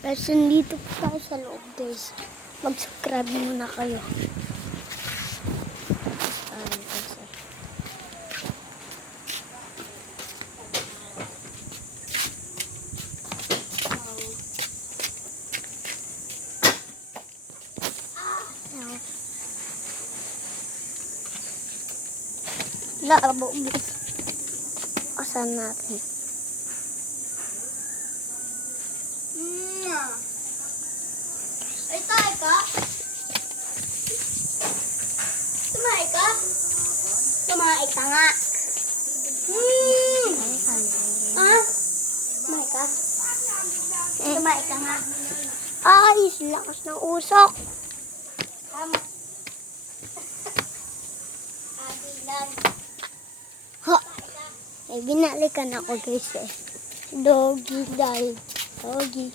Guys, nandito po tayo sa loob, guys. Mag-subscribe muna kayo. Labo, guys. Asan natin? Ay, tayo ka? Tumahay ka? Tumahay ka nga. Ah? Tumahay ka? Tumahay ka nga. Ay, lakas ng usok. Tama. Abilan. Ha! Eh, binalikan ako, guys, eh. Doggy died. Doggy.